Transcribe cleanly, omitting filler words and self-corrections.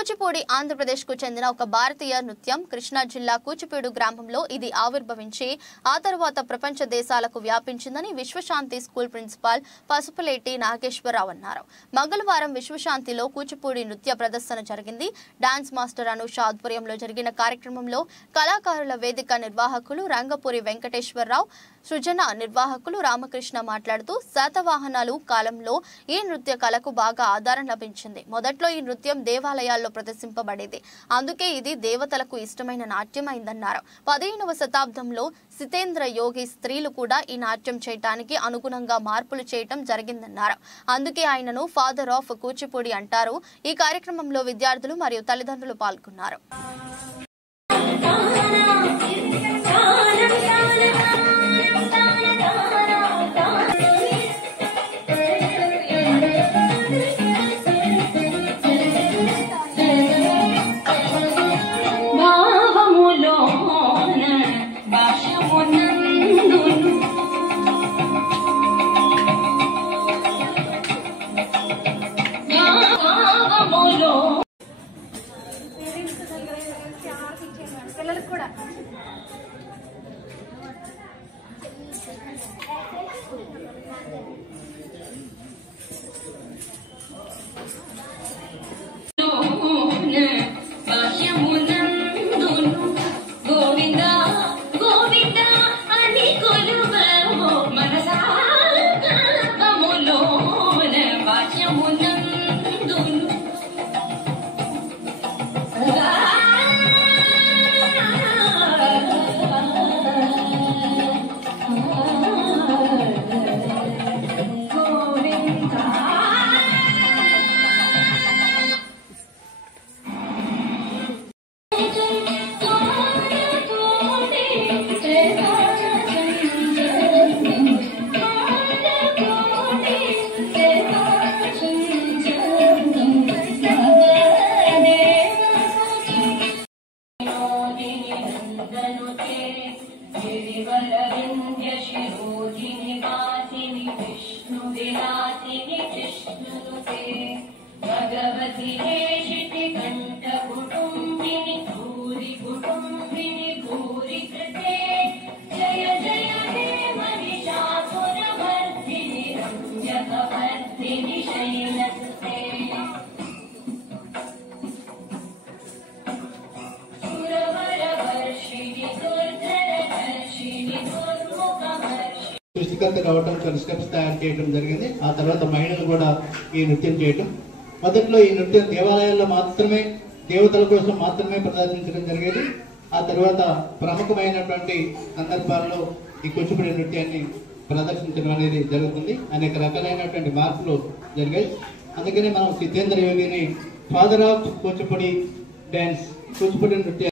కూచిపూడి ఆంధ్రప్రదేశ్కు చెందిన ఒక భారతీయ నృత్యం. కృష్ణా జిల్లా కూచిపూడి గ్రామంలో ఇది ఆవిర్భవించి ఆ తర్వాత ప్రపంచ దేశాలకు వ్యాపించిందని విశ్వశాంతి స్కూల్ ప్రిన్సిపాల్ పసుపులేటి నాగేశ్వరరావు అన్నారు. మంగళవారం విశ్వశాంతిలో కూచిపూడి నృత్య ప్రదర్శన జరిగింది. డాన్స్ మాస్టర్ అనుష ఆధ్వర్యంలో జరిగిన కార్యక్రమంలో కళాకారుల వేదిక నిర్వాహకులు రంగపూరి వెంకటేశ్వరరావు, సృజన నిర్వాహకులు రామకృష్ణ మాట్లాడుతూ శాతవాహనాలు కాలంలో ఈ నృత్య కళకు బాగా ఆదరణ లభించింది. మొదట్లో ఈ నృత్యం దేవాలయాల్లో ప్రదర్శింపబడేది. అందుకే ఇది దేవతలకు ఇష్టమైన నాట్యం అయిందన్నారు. 15వ శతాబ్దంలో సితేంద్ర యోగి స్త్రీలు కూడా ఈ నాట్యం చేయటానికి అనుగుణంగా మార్పులు చేయటం జరిగిందన్నారు. అందుకే ఆయనను ఫాదర్ ఆఫ్ కూచిపూడి అంటారు. ఈ కార్యక్రమంలో విద్యార్థులు మరియు తల్లిదండ్రులు పాల్గొన్నారు. సృష్టికర్త కావటం, కొన్ని స్టెప్స్ తయారు చేయడం జరిగింది. ఆ తర్వాత మహిళలు కూడా ఈ నృత్యం చేయటం. మొదట్లో ఈ నృత్యం దేవాలయాల్లో మాత్రమే, దేవతల కోసం మాత్రమే ప్రదర్శించడం జరిగేది. ఆ తర్వాత ప్రముఖమైనటువంటి సందర్భాల్లో ఈ కూచిపూడి నృత్యాన్ని ప్రదర్శించడం అనేది జరుగుతుంది. అనేక రకాలైనటువంటి మార్పులు జరిగాయి. అందుకని మనం సితేంద్ర యోగిని father of Kuchipudi dance, Kuchipudi నృత్యం